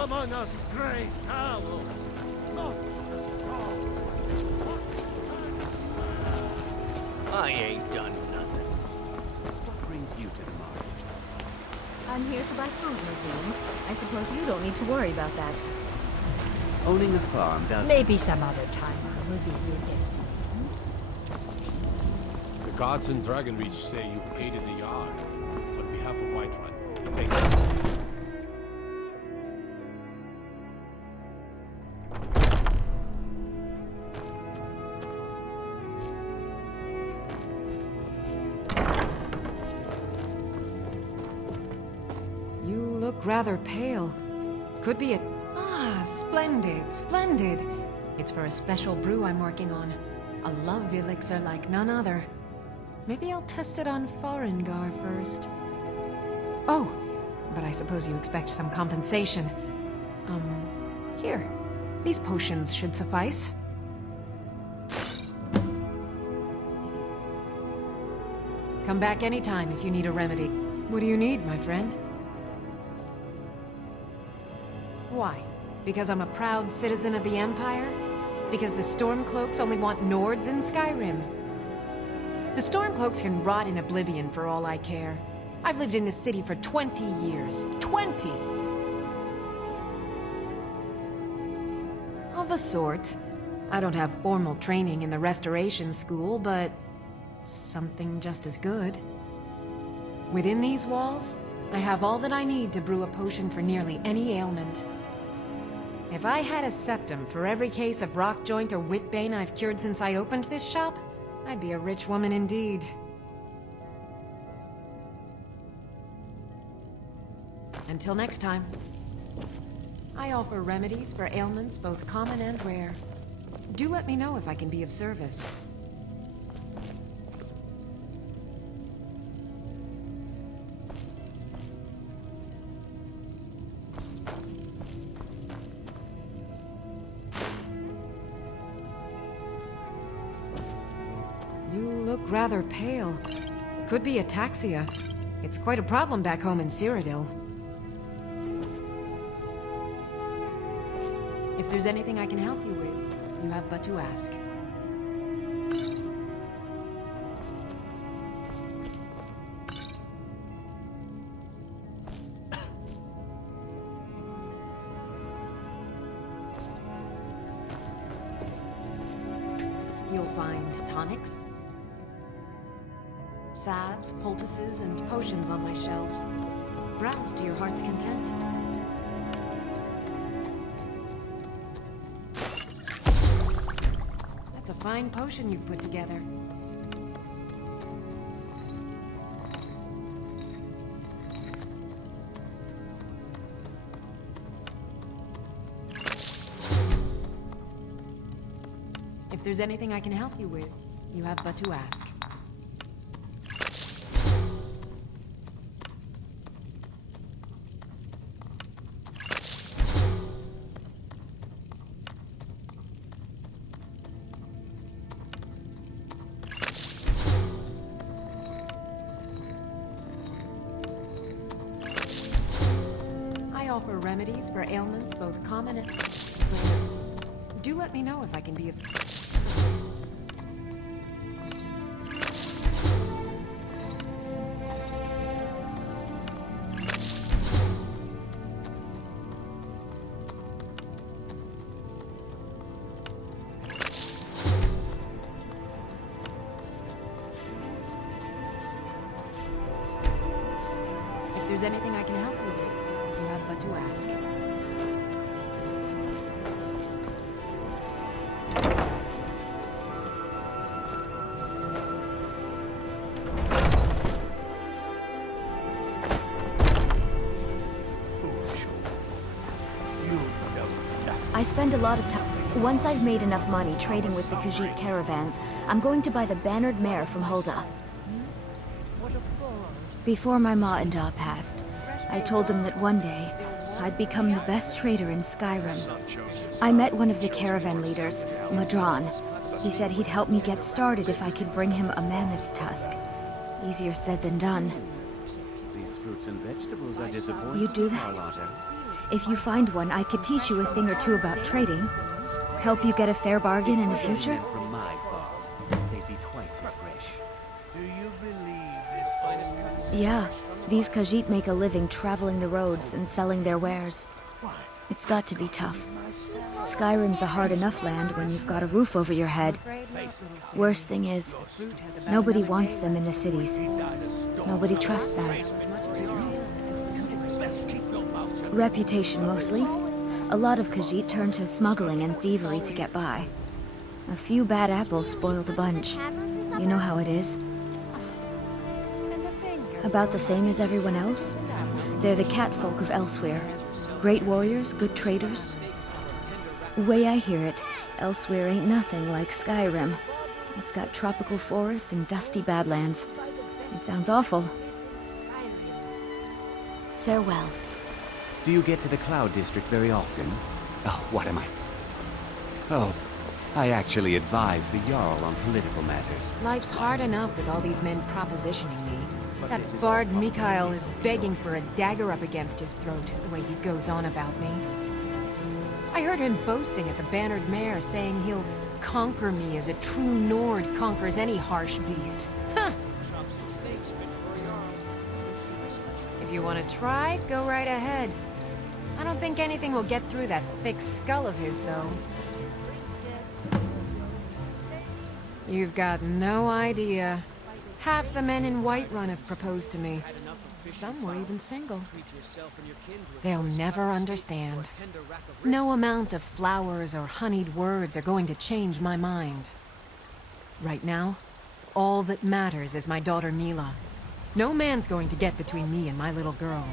among us, grey owls, not the strong. I ain't done nothing. What brings you to the market? I'm here to buy fruit, Museum. I suppose you don't need to worry about that. Owning a farm does... Maybe some other time I will give you a guest. The gods in Dragonreach say you've aided the Yard on behalf of Whiterun. Thank you. You look rather pale. Could be a... Ah, splendid, splendid. It's for a special brew I'm working on. A love elixir like none other. Maybe I'll test it on Farengar first. Oh, but I suppose you expect some compensation. Here. These potions should suffice. Come back anytime if you need a remedy. What do you need, my friend? Why? Because I'm a proud citizen of the Empire? Because the Stormcloaks only want Nords in Skyrim? The Stormcloaks can rot in oblivion for all I care. I've lived in this city for 20 years. 20! Of a sort. I don't have formal training in the Restoration School, but something just as good. Within these walls, I have all that I need to brew a potion for nearly any ailment. If I had a septum for every case of rock joint or whitbane I've cured since I opened this shop, I'd be a rich woman indeed. Until next time, I offer remedies for ailments both common and rare. Do let me know if I can be of service. You look rather pale. Could be ataxia. It's quite a problem back home in Cyrodiil. If there's anything I can help you with, you have but to ask. You'll find tonics, salves, poultices, and potions on my shelves. Browse to your heart's content. That's a fine potion you've put together. If there's anything I can help you with, you have but to ask. I offer remedies for ailments both common and rare. Do let me know if I can be of service. If there's anything I can help you with, you have but to ask. I spend a lot of time. Once I've made enough money trading with the Khajiit caravans, I'm going to buy the bannered mare from Hulda. Before my ma and Da passed, I told them that one day, I'd become the best trader in Skyrim. I met one of the caravan leaders, Madron. He said he'd help me get started if I could bring him a mammoth's tusk. Easier said than done. These fruits and vegetables are disappointing. You do that? Carlotta. If you find one, I could teach you a thing or two about trading. Help you get a fair bargain in the Getting future? them from my farm, they'd be twice as fresh. Do you believe this finest cuts? Yeah, these Khajiit make a living traveling the roads and selling their wares. It's got to be tough. Skyrim's a hard enough land when you've got a roof over your head. Worst thing is, nobody wants them in the cities. Nobody trusts them. Reputation, mostly. A lot of Khajiit turn to smuggling and thievery to get by. A few bad apples spoil the bunch. You know how it is. About the same as everyone else. They're the catfolk of Elsewhere. Great warriors, good traders. Way I hear it, Elsewhere ain't nothing like Skyrim. It's got tropical forests and dusty badlands. It sounds awful. Farewell. Do you get to the Cloud District very often? Oh, what am I? Oh, I actually advise the Jarl on political matters. Life's hard enough with all these men propositioning me. That bard Mikhail is begging for a dagger up against his throat, the way he goes on about me. I heard him boasting at the Bannered Mare, saying he'll conquer me as a true Nord conquers any harsh beast. Huh! If you want to try, go right ahead. I don't think anything will get through that thick skull of his, though. You've got no idea. Half the men in Whiterun have proposed to me. Some were even single. They'll never understand. No amount of flowers or honeyed words are going to change my mind. Right now, all that matters is my daughter Mila. No man's going to get between me and my little girl.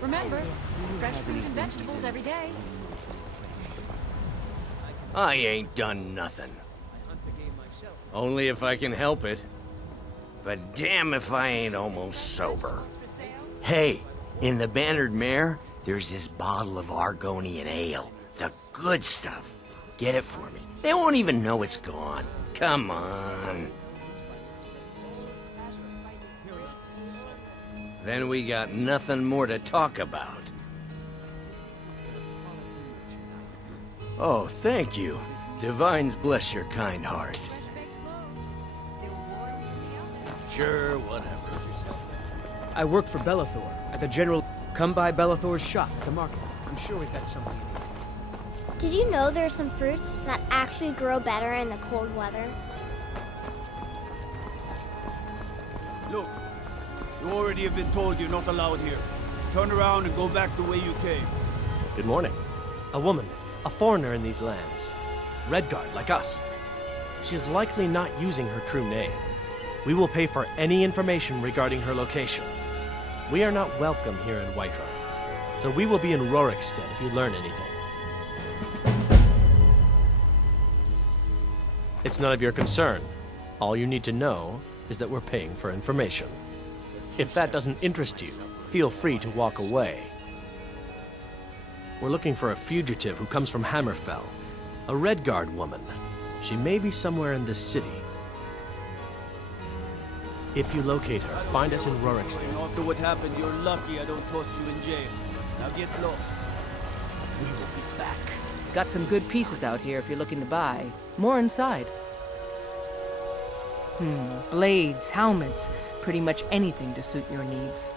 Remember, fresh fruit and vegetables every day. I ain't done nothing. Only if I can help it. But damn if I ain't almost sober. Hey, in the Bannered Mare, there's this bottle of Argonian ale. The good stuff. Get it for me. They won't even know it's gone. Come on. Then we got nothing more to talk about. Oh, thank you. Divines bless your kind heart. Sure, whatever. I work for Bellathor at the General. Come by Bellathor's shop at the market. I'm sure we've got something you need. Did you know there are some fruits that actually grow better in the cold weather? Look, you already have been told you're not allowed here. Turn around and go back the way you came. Good morning. A woman, a foreigner in these lands. Redguard, like us. She's likely not using her true name. We will pay for any information regarding her location. We are not welcome here in Whiterun, so we will be in Rorikstead if you learn anything. It's none of your concern. All you need to know is that we're paying for information. If that doesn't interest you, feel free to walk away. We're looking for a fugitive who comes from Hammerfell, a Redguard woman. She may be somewhere in this city. If you locate her, find us in Rorikstead. After what happened, you're lucky I don't toss you in jail. Now get lost. We will be back. Got some good pieces out here if you're looking to buy. More inside. Blades, helmets, pretty much anything to suit your needs.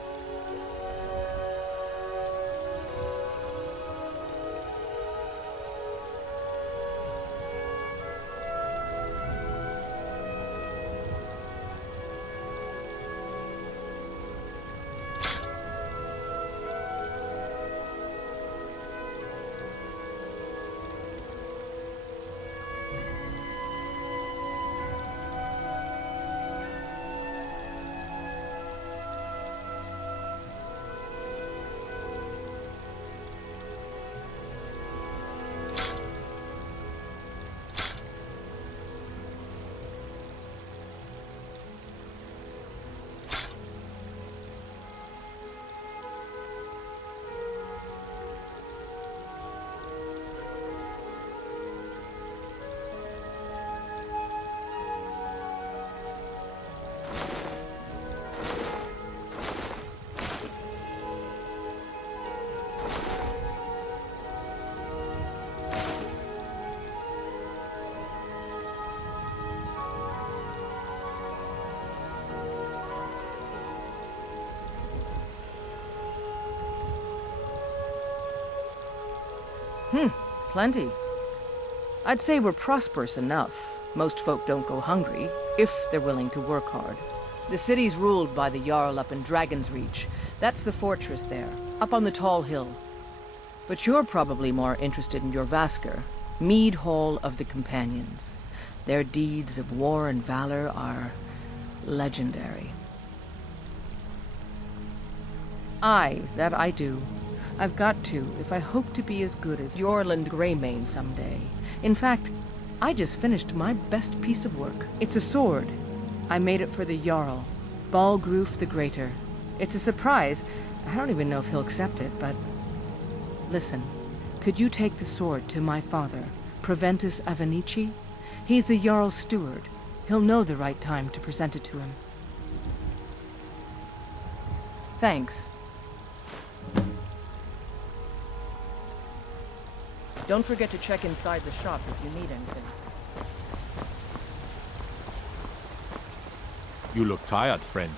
Plenty. I'd say we're prosperous enough. Most folk don't go hungry, if they're willing to work hard. The city's ruled by the Jarl up in Dragon's Reach. That's the fortress there, up on the tall hill. But you're probably more interested in your Vasker, Mead Hall of the Companions. Their deeds of war and valor are legendary. Aye, that I do. I've got to, if I hope to be as good as Yorland Greymane someday. In fact, I just finished my best piece of work. It's a sword. I made it for the Jarl, Balgroof the Greater. It's a surprise. I don't even know if he'll accept it, but... Listen, could you take the sword to my father, Proventus Avenici? He's the Jarl's steward. He'll know the right time to present it to him. Thanks. Don't forget to check inside the shop if you need anything. You look tired, friend.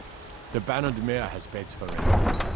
The Bannered Mare has beds for rent.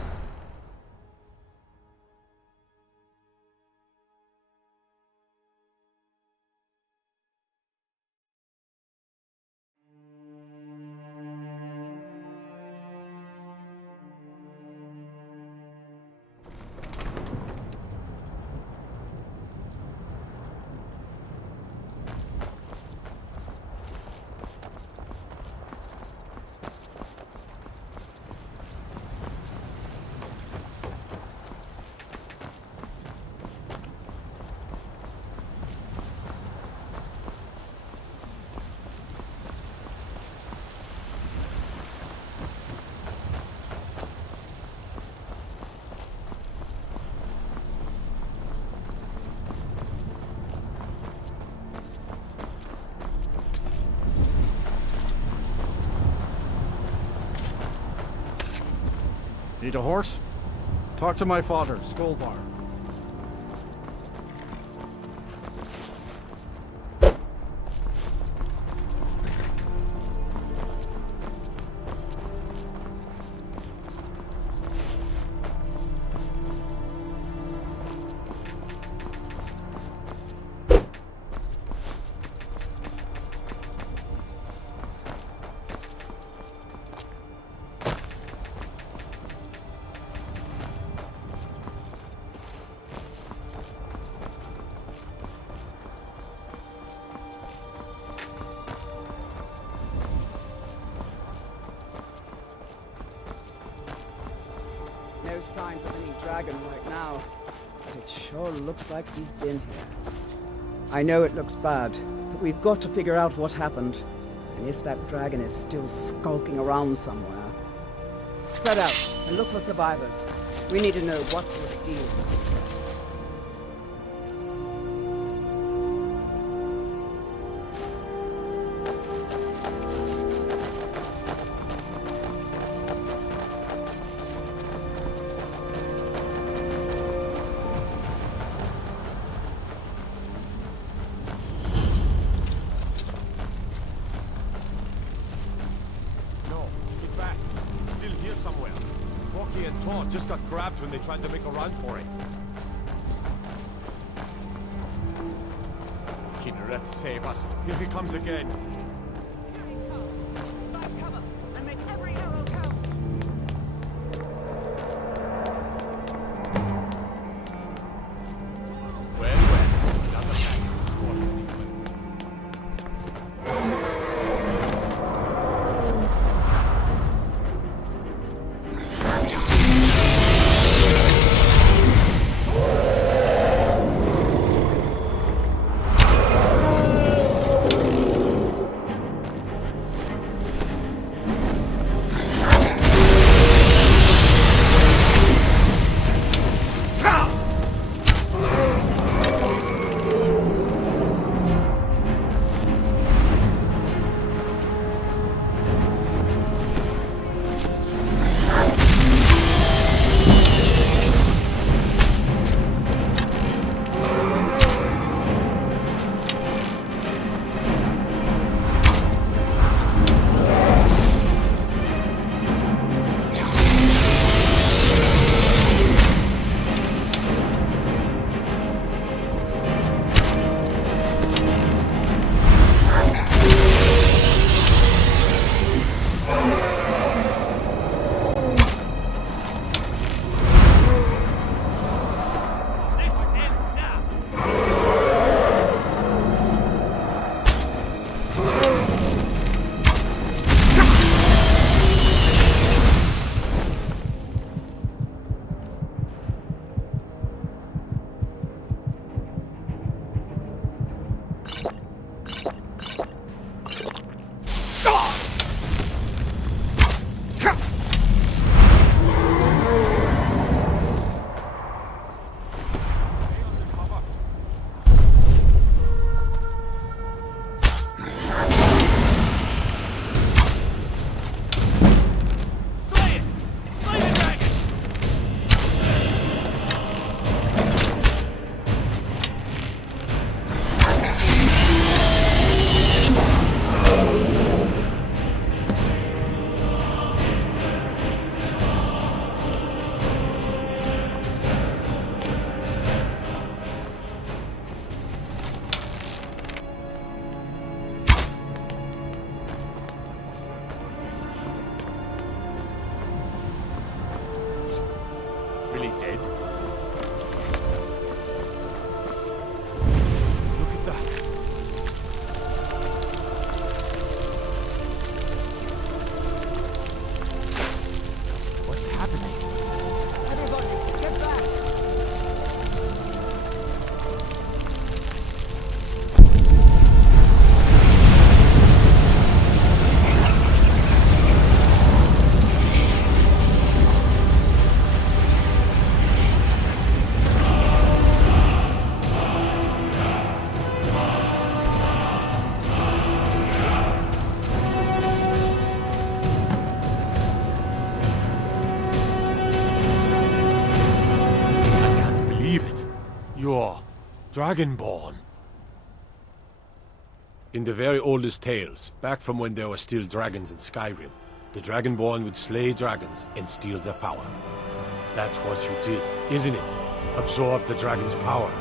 Need a horse? Talk to my father, Skolvar. No signs of any dragon right now, but it sure looks like he's been here. I know it looks bad, but we've got to figure out what happened, and if that dragon is still skulking around somewhere. Spread out and look for survivors. We need to know what's the deal. Just got grabbed when they tried to make a run for it. Kinneret, save us. Here he comes again. dead? Look at that. What's happening? Everybody, get back! You're Dragonborn. In the very oldest tales, back from when there were still dragons in Skyrim, the Dragonborn would slay dragons and steal their power. That's what you did, isn't it? Absorb the dragon's power.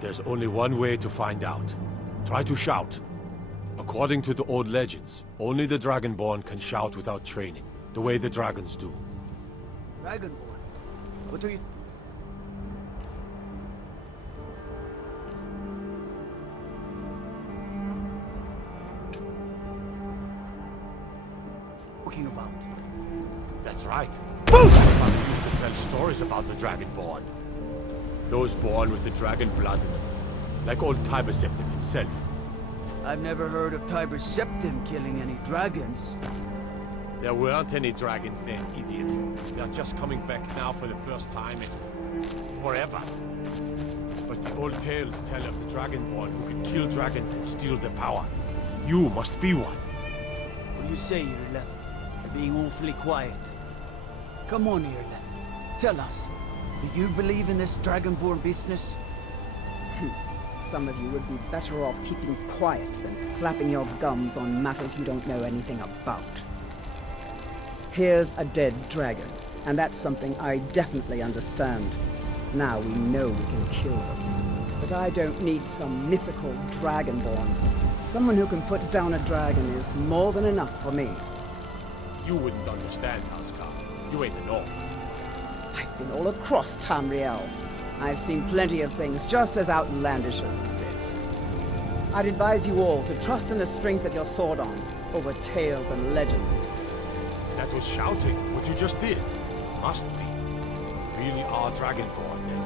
There's only one way to find out. Try to shout. According to the old legends, only the Dragonborn can shout without training, the way the dragons do. Dragonborn? What are you... talking about? That's right. Father used to tell stories about the Dragonborn. Those born with the dragon blood in them. Like old Tiber Septim himself. I've never heard of Tiber Septim killing any dragons. There weren't any dragons then, idiot. They're just coming back now for the first time in... forever. But the old tales tell of the Dragonborn who can kill dragons and steal their power. You must be one. What do you say, Irleth? You're being awfully quiet. Come on, Irleth. Tell us. Do you believe in this Dragonborn business? Some of you would be better off keeping quiet than flapping your gums on matters you don't know anything about. Here's a dead dragon, and that's something I definitely understand. Now we know we can kill them. But I don't need some mythical dragonborn. Someone who can put down a dragon is more than enough for me. You wouldn't understand, Housecarl. You ain't an orc. I've been all across Tamriel. I've seen plenty of things just as outlandish as this. I'd advise you all to trust in the strength of your sword arm over tales and legends. That was shouting, what you just did. Must be. You really are Dragonborn, then.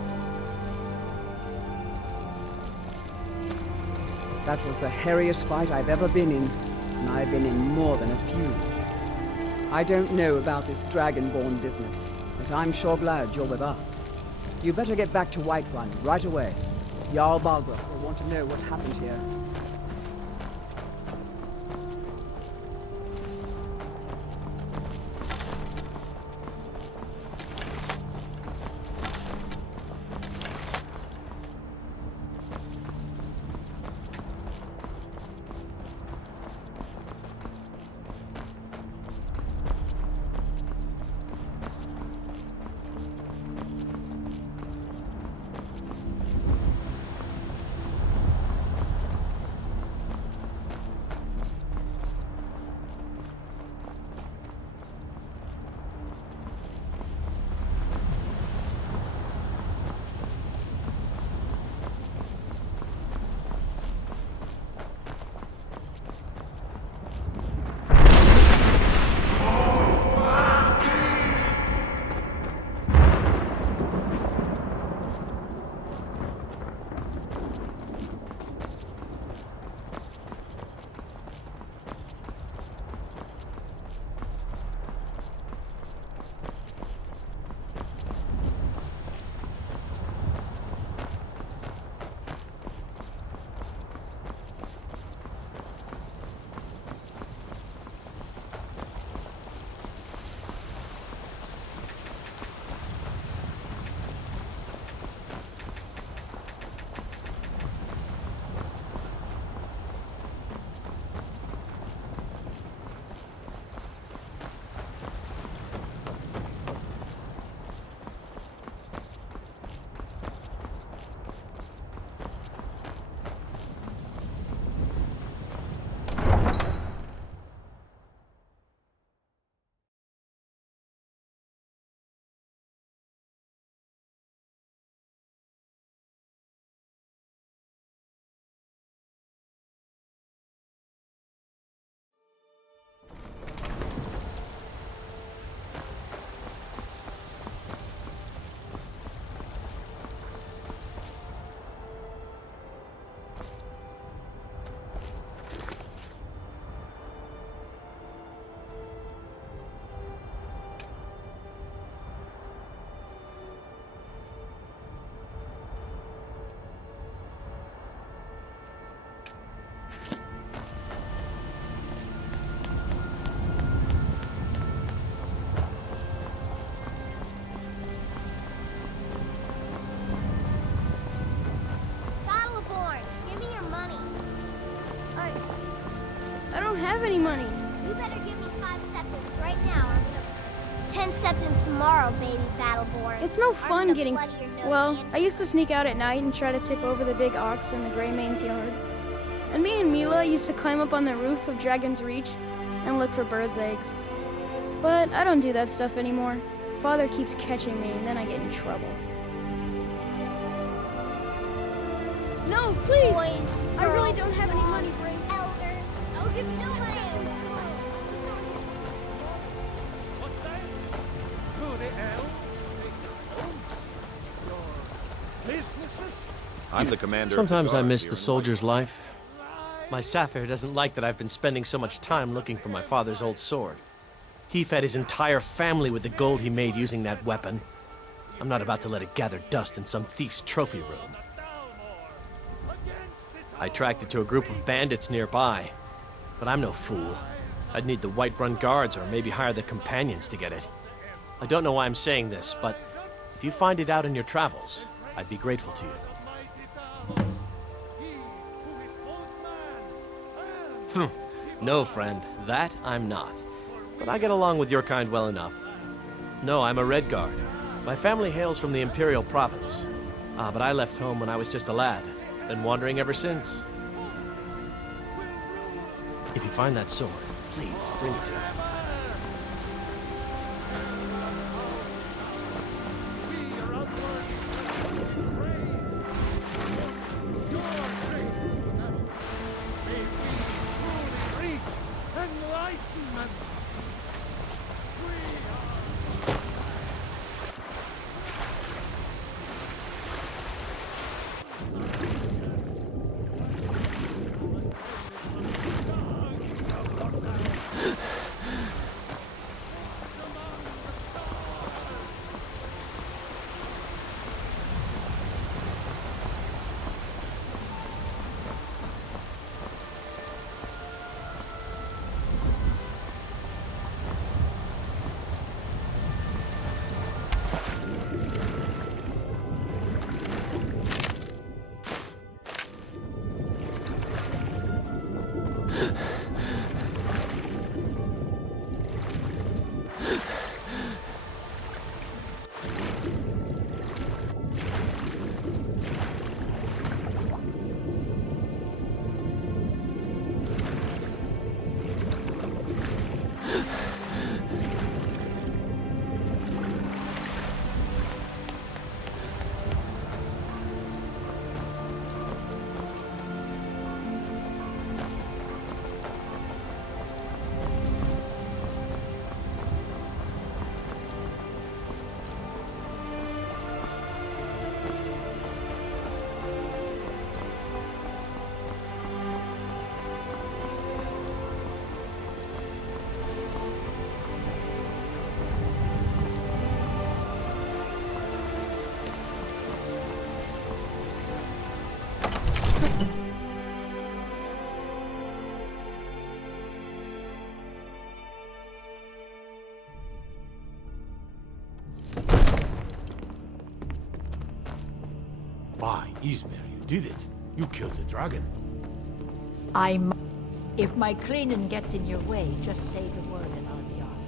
That was the hairiest fight I've ever been in, and I've been in more than a few. I don't know about this Dragonborn business, but I'm sure glad you're with us. You better get back to Whiterun right away. Jarl Balgruuf will want to know what happened here. have any money. You better give me 5 septims right now. I'm gonna 10 septims tomorrow, baby Battleborn. It's no I'm fun gonna getting... bloody your nose, Well, man. I used to sneak out at night and try to tip over the big ox in the Greymane's yard. And me and Mila used to climb up on the roof of Dragon's Reach and look for birds' eggs. But I don't do that stuff anymore. Father keeps catching me and then I get in trouble. No, please! Boys, I really girls, don't have any money, dogs, Brave. elders. I'll give you No no money. Who the hell? Your businesses? I'm the commander. Sometimes of the I guard miss here the in soldier's life. My Sapphire doesn't like that I've been spending so much time looking for my father's old sword. He fed his entire family with the gold he made using that weapon. I'm not about to let it gather dust in some thief's trophy room. I tracked it to a group of bandits nearby, but I'm no fool. I'd need the Whiterun guards or maybe hire the companions to get it. I don't know why I'm saying this, but if you find it out in your travels, I'd be grateful to you. No, friend, that I'm not. But I get along with your kind well enough. No, I'm a Redguard. My family hails from the Imperial Province. But I left home when I was just a lad. Been wandering ever since. If you find that sword, please bring it to me. Enlightenment! By Ismail, you did it. You killed the dragon. If my cleaning gets in your way, just say the word and I'll be off.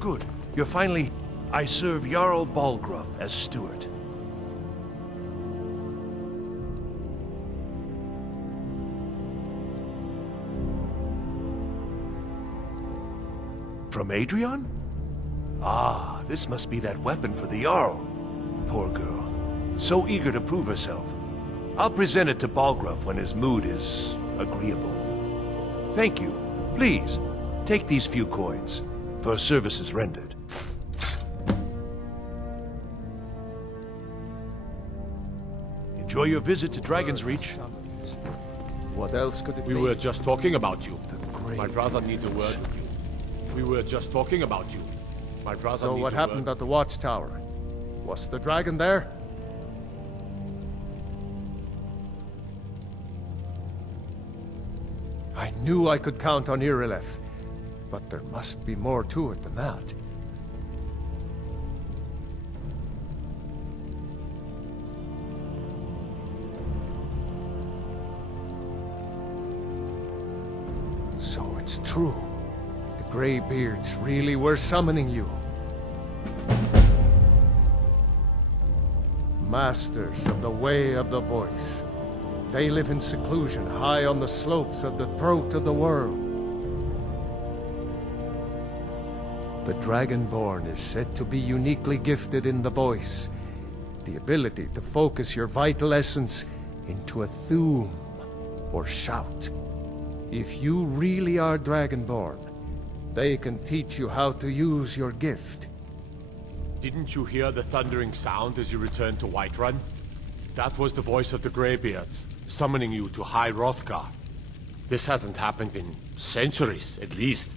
Good. You're finally... I serve Jarl Balgruuf as steward. From Adrian? Ah, this must be that weapon for the Jarl. Poor girl. So eager to prove herself. I'll present it to Balgruuf when his mood is agreeable. Thank you. Please, take these few coins for services rendered. Enjoy your visit to Dragon's Reach. What else could it be? We were just talking about you. My brother needs a word with you. We were just talking about you. My brother So needs what a happened word. at the watchtower? Was the dragon there? I knew I could count on Irileth, but there must be more to it than that. So it's true. The Greybeards really were summoning you. Masters of the Way of the Voice. They live in seclusion high on the slopes of the throat of the world. The Dragonborn is said to be uniquely gifted in the voice, the ability to focus your vital essence into a thum, or shout. If you really are Dragonborn, they can teach you how to use your gift. Didn't you hear the thundering sound as you returned to Whiterun? That was the voice of the Greybeards, summoning you to High Hrothgar. This hasn't happened in centuries, at least.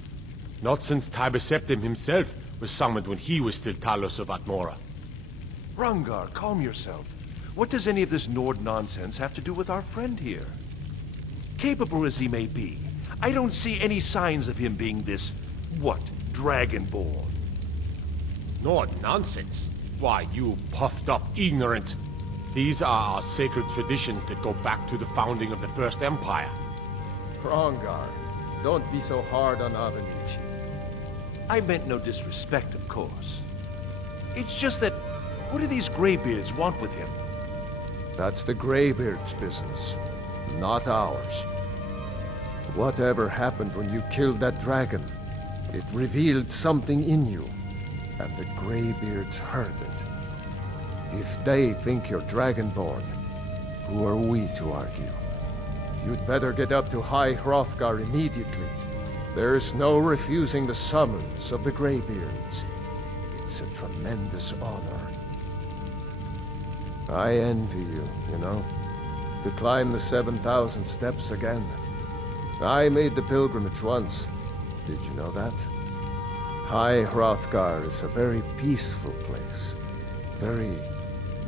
Not since Tiber Septim himself was summoned when he was still Talos of Atmora. Rungar, calm yourself. What does any of this Nord nonsense have to do with our friend here? Capable as he may be, I don't see any signs of him being this, Dragonborn? Nord nonsense? Why, you puffed up ignorant. These are our sacred traditions that go back to the founding of the First Empire. Rongar, don't be so hard on Avenici. I meant no disrespect, of course. It's just that, what do these Greybeards want with him? That's the Greybeards' business, not ours. Whatever happened when you killed that dragon, it revealed something in you, and the Greybeards heard it. If they think you're Dragonborn, who are we to argue? You'd better get up to High Hrothgar immediately. There's no refusing the summons of the Greybeards. It's a tremendous honor. I envy you, you know, to climb the 7,000 steps again. I made the pilgrimage once. Did you know that? High Hrothgar is a very peaceful place. Very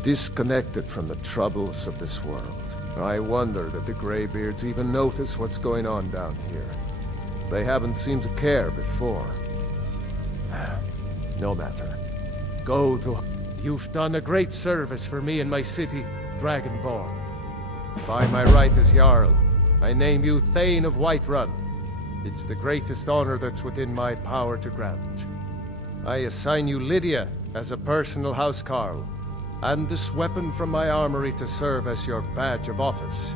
disconnected from the troubles of this world. I wonder that the Greybeards even notice what's going on down here. They haven't seemed to care before. No matter. Go to... You've done a great service for me and my city, Dragonborn. By my right as Jarl, I name you Thane of Whiterun. It's the greatest honor that's within my power to grant. I assign you Lydia as a personal housecarl, and this weapon from my armory to serve as your badge of office.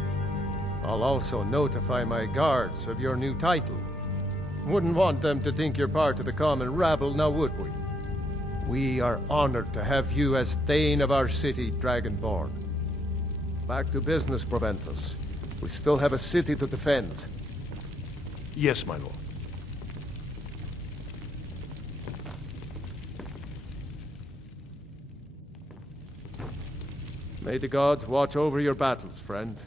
I'll also notify my guards of your new title. Wouldn't want them to think you're part of the common rabble, now would we? We are honored to have you as Thane of our city, Dragonborn. Back to business, Proventus. We still have a city to defend. Yes, my lord. May the gods watch over your battles, friend.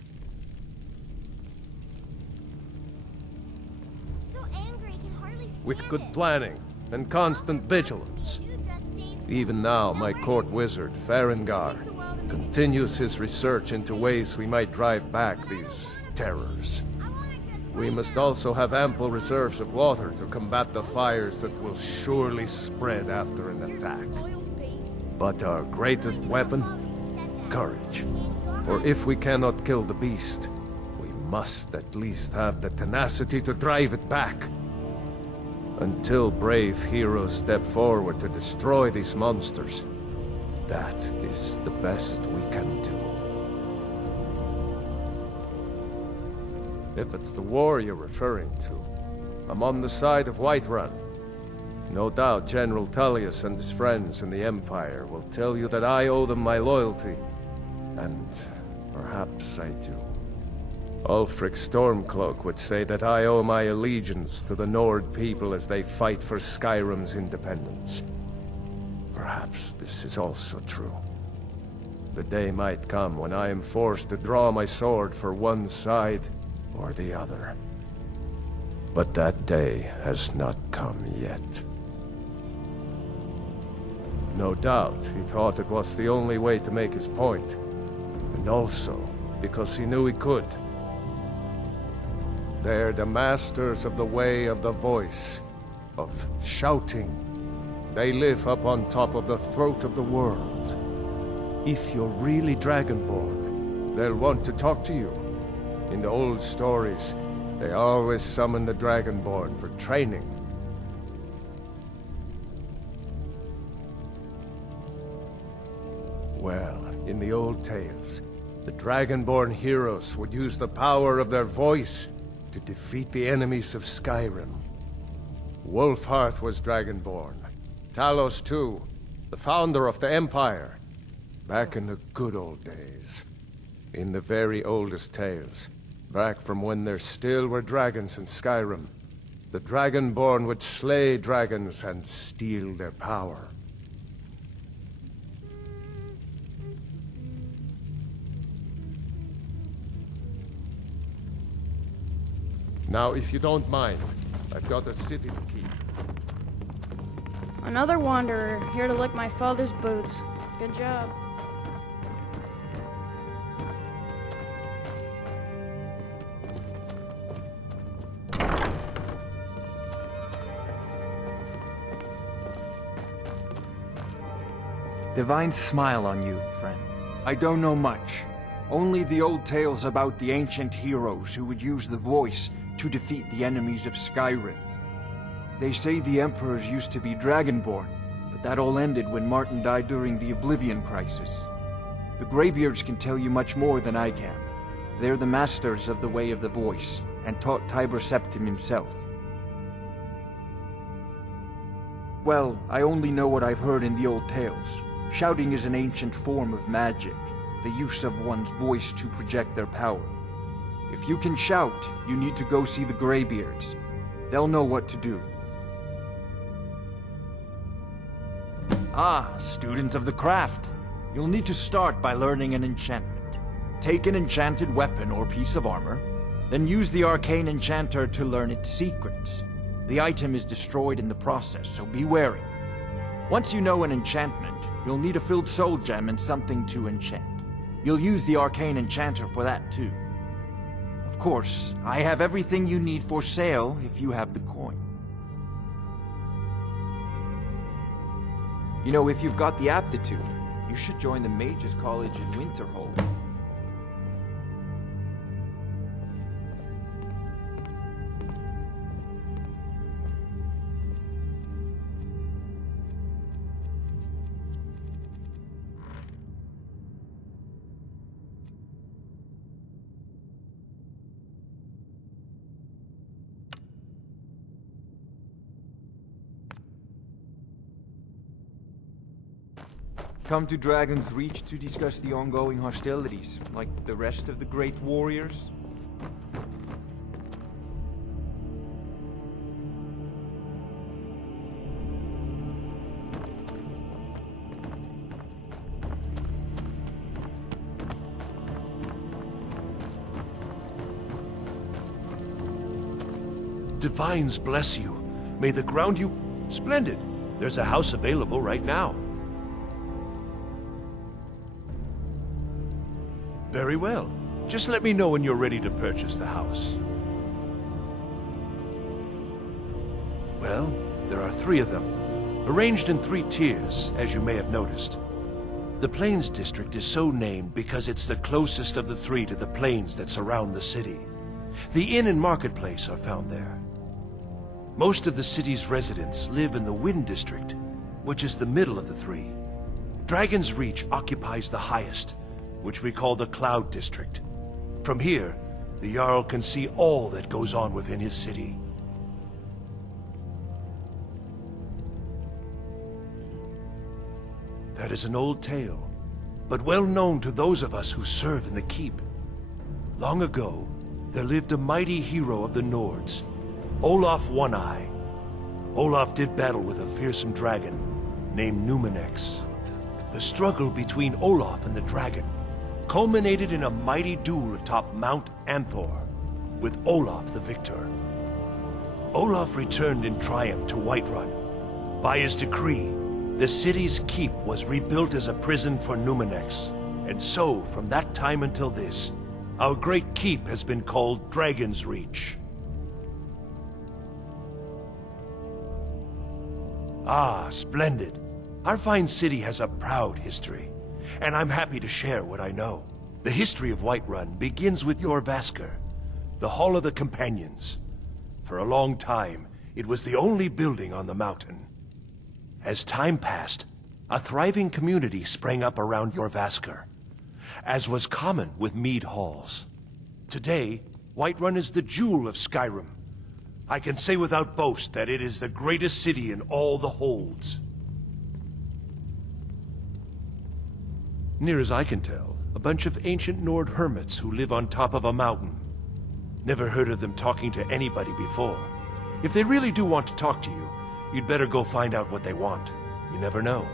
So angry, can hardly stand With good planning and constant vigilance. Even now, my court wizard, Farengar, continues his research into ways we might drive back these terrors. We must also have ample reserves of water to combat the fires that will surely spread after an attack. But our greatest weapon? Courage. For if we cannot kill the beast, we must at least have the tenacity to drive it back. Until brave heroes step forward to destroy these monsters, that is the best we can do. If it's the war you're referring to, I'm on the side of Whiterun. No doubt General Tullius and his friends in the Empire will tell you that I owe them my loyalty, and perhaps I do. Ulfric Stormcloak would say that I owe my allegiance to the Nord people as they fight for Skyrim's independence. Perhaps this is also true. The day might come when I am forced to draw my sword for one side or the other. But that day has not come yet. No doubt he thought it was the only way to make his point, and also because he knew he could. They're the masters of the way of the voice, of shouting. They live up on top of the throat of the world. If you're really Dragonborn, they'll want to talk to you. In the old stories, They always summon the Dragonborn for training. Well, in the old tales, the Dragonborn heroes would use the power of their voice to defeat the enemies of Skyrim. Wolfhearth was Dragonborn. Talos too, the founder of the Empire. Back in the good old days. In the very oldest tales. Back from when there still were dragons in Skyrim. The Dragonborn would slay dragons and steal their power. Now, if you don't mind, I've got a city to keep. Another wanderer, here to lick my father's boots. Good job. Divine smile on you, friend. I don't know much. Only the old tales about the ancient heroes who would use the voice to defeat the enemies of Skyrim. They say the emperors used to be Dragonborn, but that all ended when Martin died during the Oblivion Crisis. The Greybeards can tell you much more than I can. They're the masters of the Way of the Voice, and taught Tiber Septim himself. Well, I only know what I've heard in the old tales. Shouting is an ancient form of magic, the use of one's voice to project their power. If you can shout, you need to go see the Greybeards. They'll know what to do. Ah, student of the craft. You'll need to start by learning an enchantment. Take an enchanted weapon or piece of armor, then use the arcane enchanter to learn its secrets. The item is destroyed in the process, so be wary. Once you know an enchantment, you'll need a filled soul gem and something to enchant. You'll use the arcane enchanter for that too. Of course, I have everything you need for sale if you have the coin. You know, if you've got the aptitude, you should join the Mages College in Winterhold. Come to Dragon's Reach to discuss the ongoing hostilities, like the rest of the great warriors? Divines bless you. May the ground you... Splendid. There's a house available right now. Very well. Just let me know when you're ready to purchase the house. Well, there are 3 of them, arranged in 3 tiers, as you may have noticed. The Plains District is so named because it's the closest of the 3 to the plains that surround the city. The inn and marketplace are found there. Most of the city's residents live in the Wind District, which is the middle of the 3. Dragon's Reach occupies the highest, which we call the Cloud District. From here, the Jarl can see all that goes on within his city. That is an old tale, but well known to those of us who serve in the keep. Long ago, there lived a mighty hero of the Nords, Olaf One-Eye. Olaf did battle with a fearsome dragon named Numenex. The struggle between Olaf and the dragon culminated in a mighty duel atop Mount Anthor, with Olaf the victor. Olaf returned in triumph to Whiterun. By his decree, the city's keep was rebuilt as a prison for Numenex, and so, from that time until this, our great keep has been called Dragon's Reach. Ah, splendid. Our fine city has a proud history, and I'm happy to share what I know. The history of Whiterun begins with Jorvaskr, the Hall of the Companions. For a long time, it was the only building on the mountain. As time passed, a thriving community sprang up around Jorrvaskr, as was common with mead halls. Today, Whiterun is the jewel of Skyrim. I can say without boast that it is the greatest city in all the holds. Near as I can tell, a bunch of ancient Nord hermits who live on top of a mountain. Never heard of them talking to anybody before. If they really do want to talk to you, you'd better go find out what they want. You never know.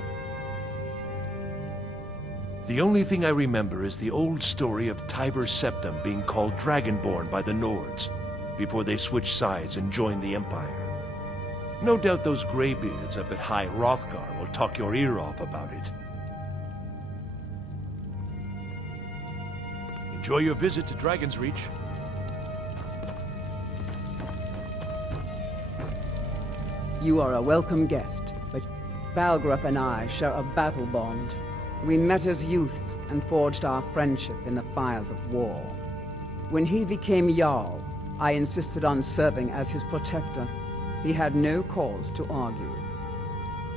The only thing I remember is the old story of Tiber Septim being called Dragonborn by the Nords, before they switched sides and joined the Empire. No doubt those graybeards up at High Hrothgar will talk your ear off about it. Enjoy your visit to Dragon's Reach. You are a welcome guest, but Balgrup and I share a battle bond. We met as youths and forged our friendship in the fires of war. When he became Jarl, I insisted on serving as his protector. He had no cause to argue.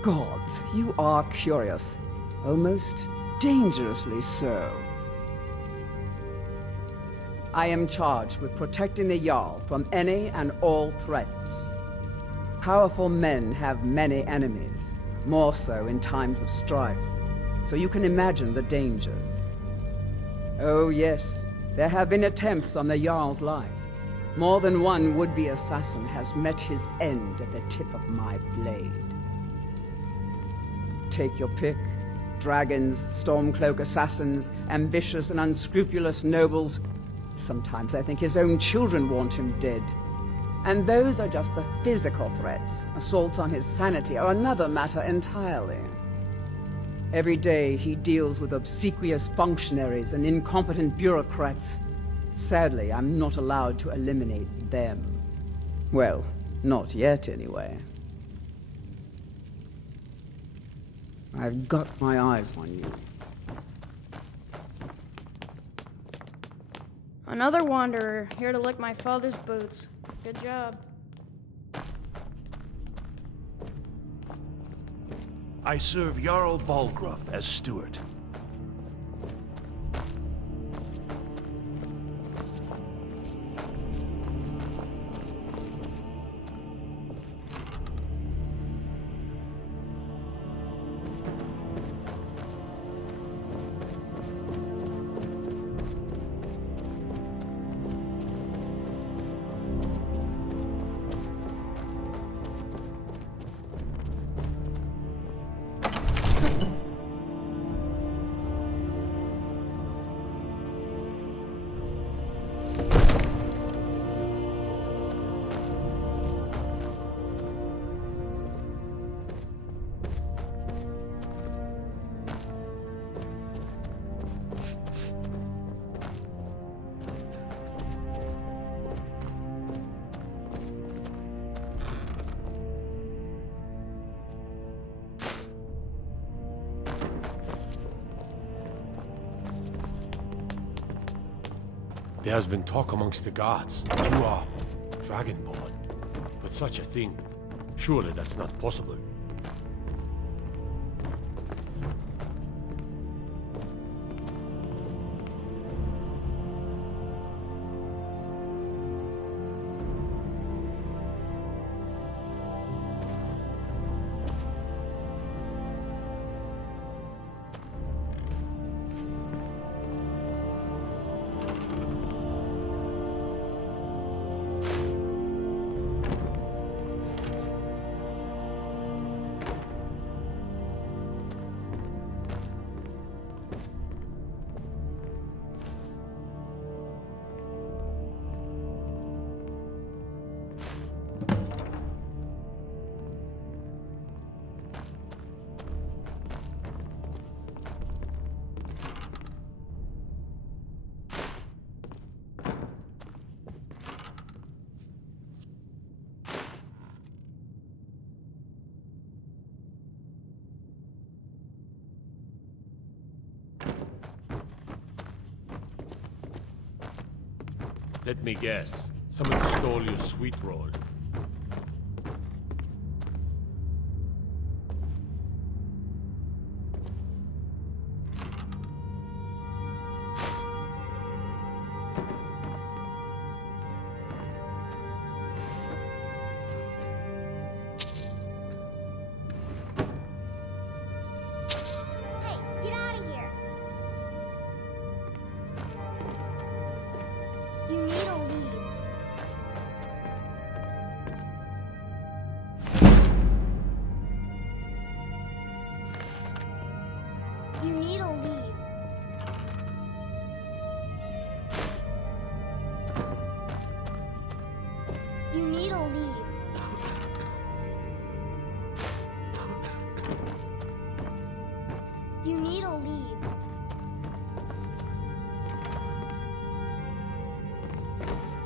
Gods, you are curious. Almost dangerously so. I am charged with protecting the Jarl from any and all threats. Powerful men have many enemies, more so in times of strife, so you can imagine the dangers. Oh yes, there have been attempts on the Jarl's life. More than one would-be assassin has met his end at the tip of my blade. Take your pick. Dragons, Stormcloak assassins, ambitious and unscrupulous nobles. Sometimes I think his own children want him dead. And those are just the physical threats. Assaults on his sanity are another matter entirely. Every day he deals with obsequious functionaries and incompetent bureaucrats. Sadly, I'm not allowed to eliminate them. Well, not yet anyway. I've got my eyes on you. Another wanderer, here to lick my father's boots. Good job. I serve Jarl Balgrup as steward. There has been talk amongst the gods that you are Dragonborn. But such a thing, surely that's not possible. Let me guess. Someone stole your sweet roll. Hey, get out of here! You need to leave. You need to leave. You need to leave. You need to leave.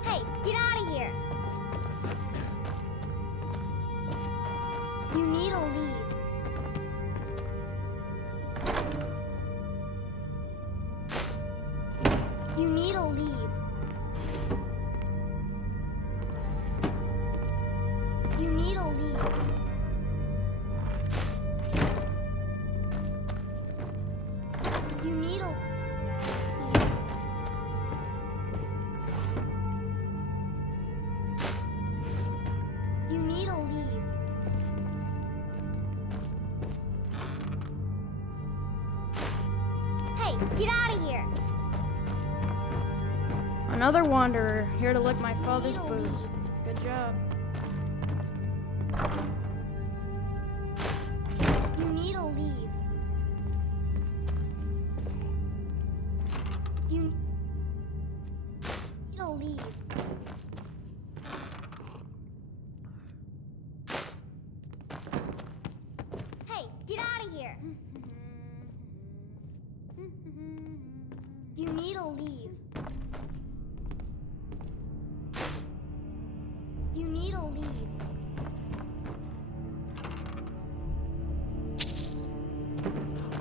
Hey, get out of here! You need to leave. You need to leave. You need to leave. You need to leave. You need to leave. Hey, get out of here! Another wanderer, here to lick my father's boots. Good job. You need to leave. You need to leave. Hey, get out of here! You need to leave. You need to leave.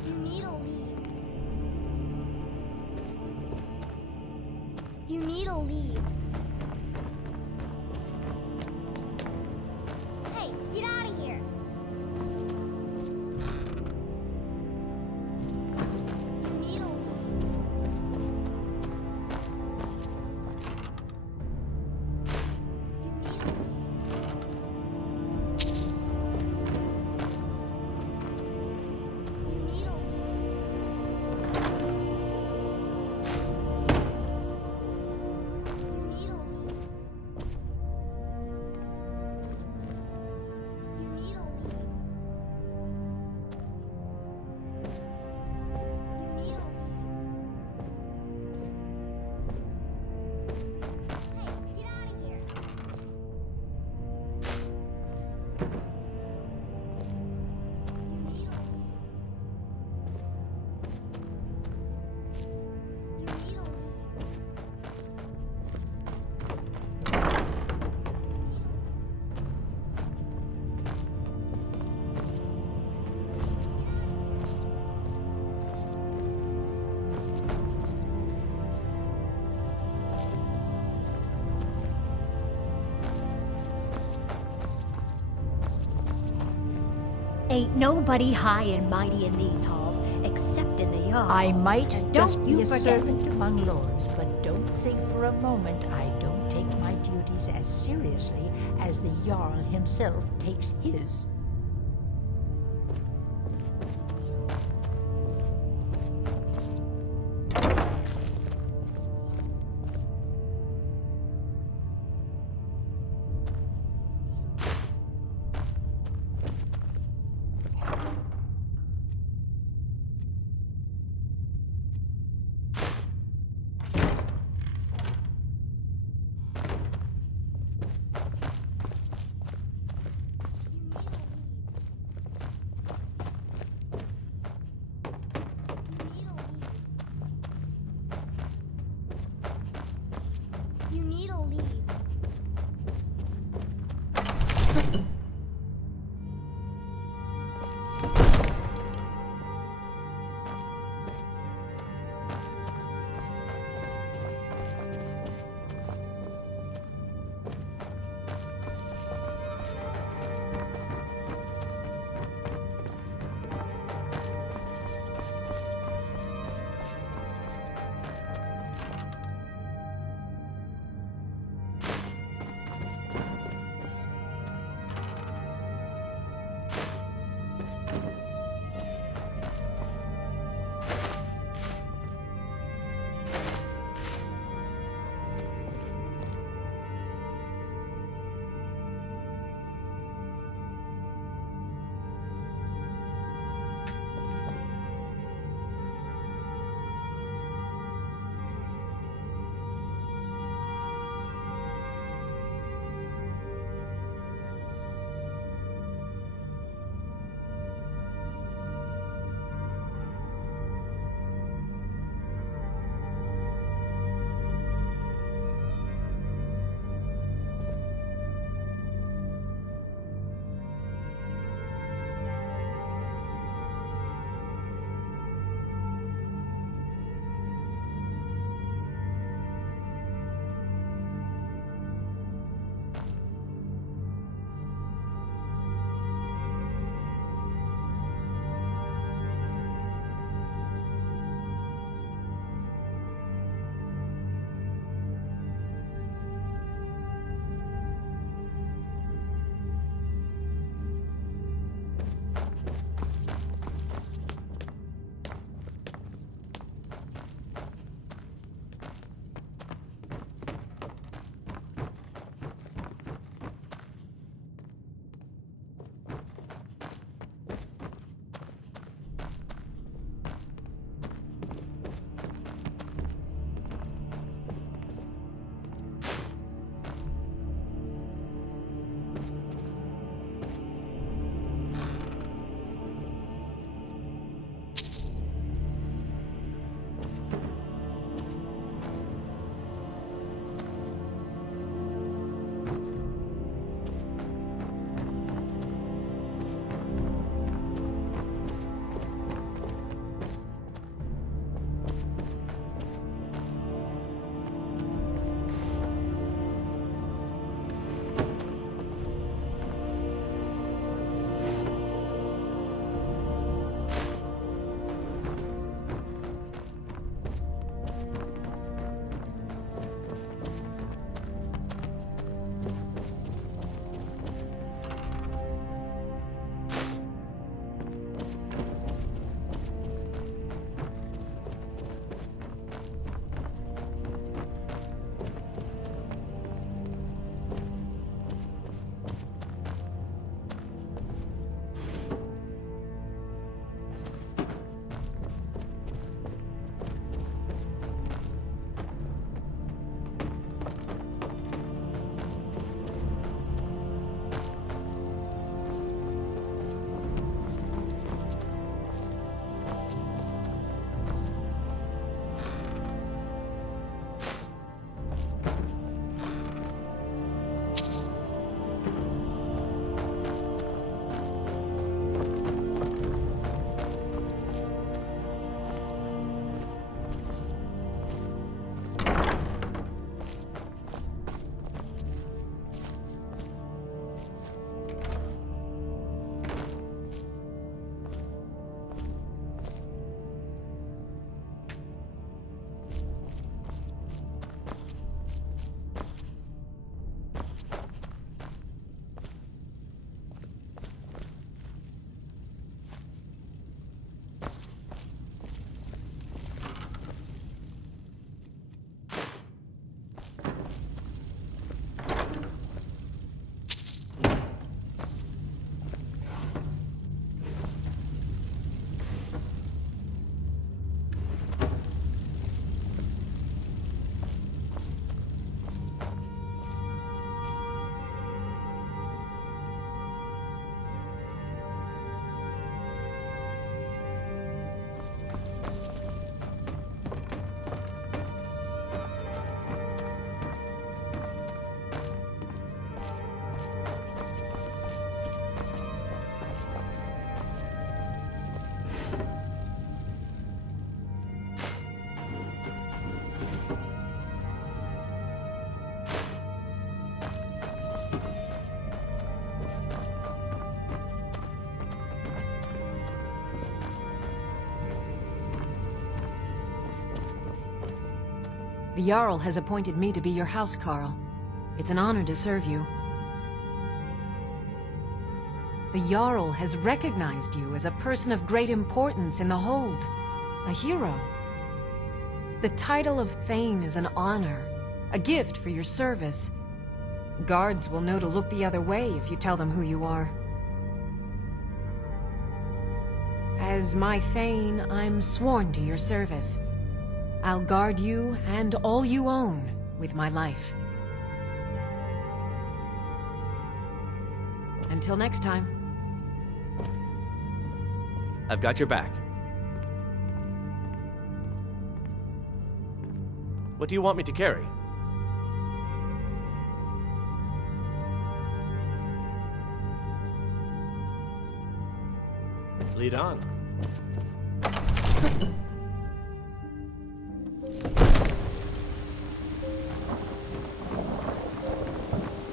You need to leave. You need to leave. Hey, get out of here! You need to leave. Ain't nobody high and mighty in these halls, except in the Jarl. I might And just don't be you a forget. servant among lords, but don't think for a moment I don't take my duties as seriously as the Jarl himself takes his. You need to leave. Jarl has appointed me to be your housecarl. It's an honor to serve you. The Jarl has recognized you as a person of great importance in the Hold. A hero. The title of Thane is an honor, a gift for your service. Guards will know to look the other way if you tell them who you are. As my Thane, I'm sworn to your service. I'll guard you and all you own with my life. Until next time. I've got your back. What do you want me to carry? Lead on.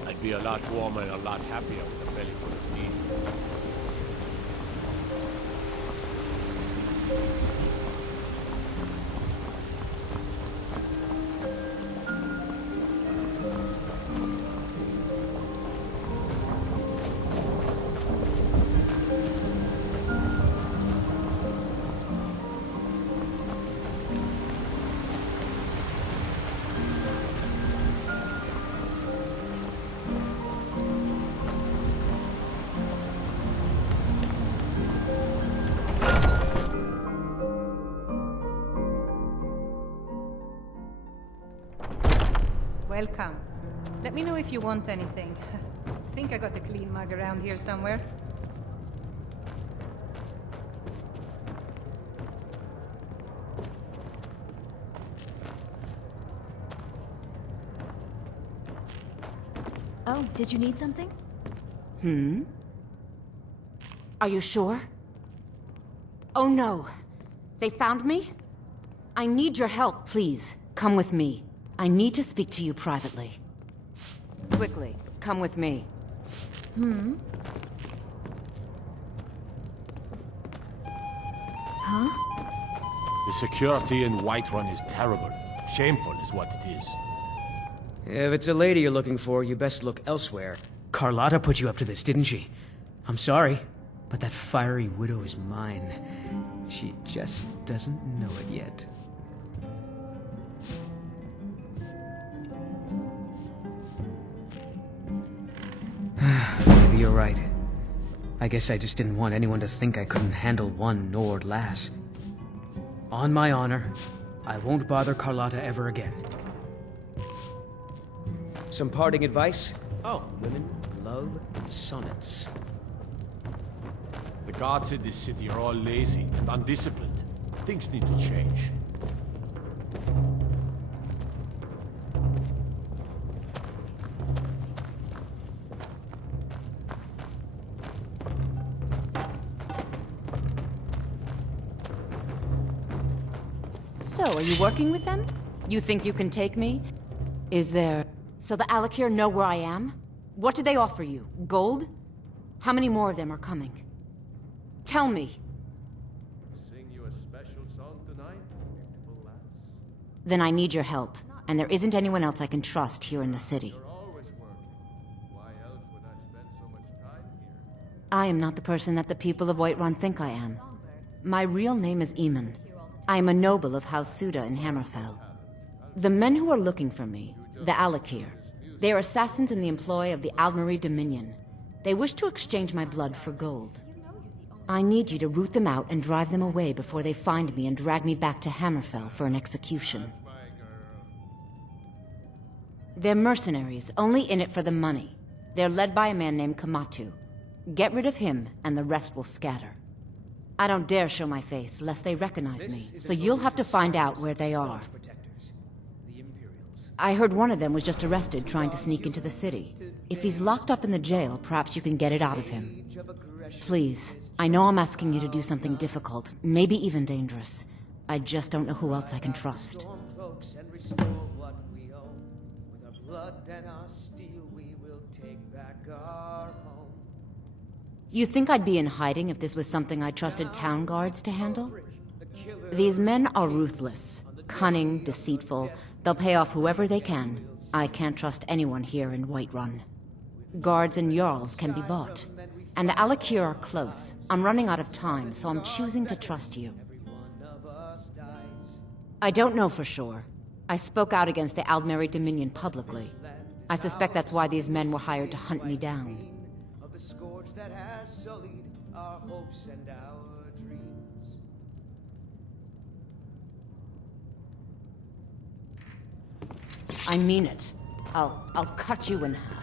I'd be a lot warmer and a lot happier with a belly full of meat. Welcome. Let me know if you want anything. I think I got a clean mug around here somewhere. Oh, did you need something? Are you sure? Oh no. They found me? I need your help, please. Come with me. I need to speak to you privately. Quickly, come with me. Huh? The security in Whiterun is terrible. Shameful is what it is. If it's a lady you're looking for, you best look elsewhere. Carlotta put you up to this, didn't she? I'm sorry, but that fiery widow is mine. She just doesn't know it yet. Maybe you're right. I guess I just didn't want anyone to think I couldn't handle one Nord lass. On my honor, I won't bother Carlotta ever again. Some parting advice? Oh, women love sonnets. The guards in this city are all lazy and undisciplined. Things need to change. So, are you working with them? You think you can take me? Is there... So the Alakir know where I am? What did they offer you? Gold? How many more of them are coming? Tell me. Sing you a special song tonight, beautiful lass? Then I need your help, and there isn't anyone else I can trust here in the city. You're always working. Why else would I spend so much time here? I am not the person that the people of Whiterun think I am. My real name is Eamon. I am a noble of House Suda in Hammerfell. The men who are looking for me, the Alakir, they are assassins in the employ of the Aldmeri Dominion. They wish to exchange my blood for gold. I need you to root them out and drive them away before they find me and drag me back to Hammerfell for an execution. They're mercenaries, only in it for the money. They're led by a man named Kamatu. Get rid of him, and the rest will scatter. I don't dare show my face, lest they recognize me, so you'll have to find out where they are. I heard one of them was just arrested trying to sneak into the city. If he's locked up in the jail, perhaps you can get it out of him. Please, I know I'm asking you to do something difficult, maybe even dangerous. I just don't know who else I can trust. You think I'd be in hiding if this was something I trusted town guards to handle? These men are ruthless, cunning, deceitful, They'll pay off whoever they can. I can't trust anyone here in Whiterun. Guards and Jarls can be bought. And the Alakir are close. I'm running out of time, so I'm choosing to trust you. I don't know for sure. I spoke out against the Aldmeri Dominion publicly. I suspect that's why these men were hired to hunt me down. Of the scourge that has sullied our hopes and our dreams. I mean it. I'll cut you in half.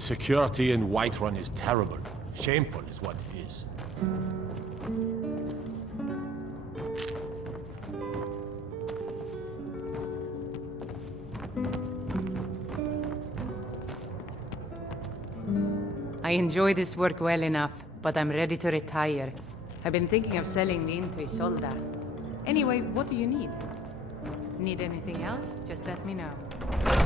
The security in Whiterun is terrible. Shameful is what it is. I enjoy this work well enough, but I'm ready to retire. I've been thinking of selling the Intri Anyway, what do you need? Need anything else? Just let me know.